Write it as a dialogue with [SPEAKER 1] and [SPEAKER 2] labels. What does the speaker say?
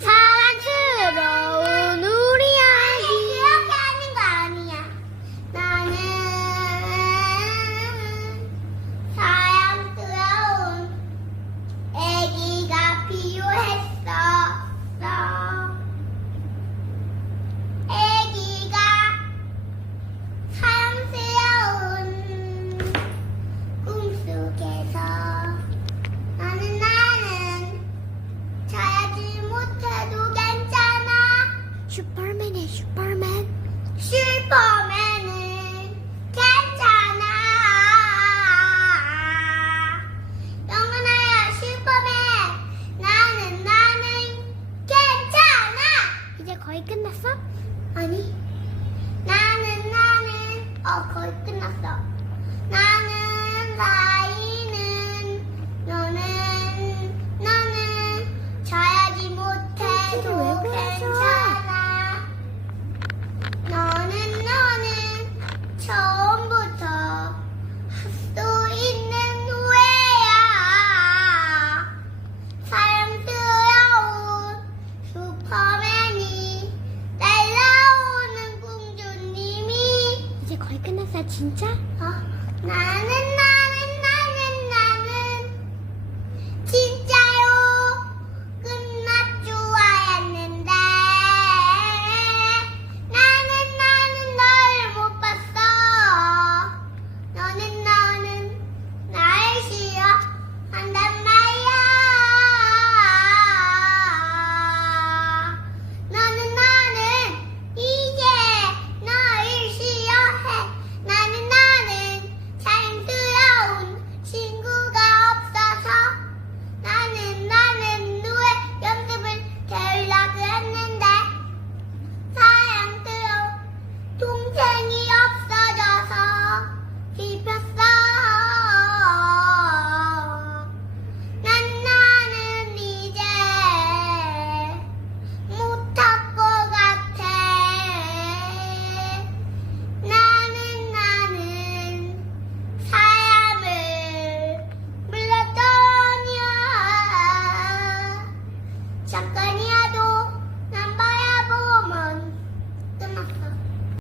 [SPEAKER 1] 他 거의 끝났어? 아니. 나는, 나는, 어, 거의 끝났어. 나는. 진짜? 어, 나는 冬天。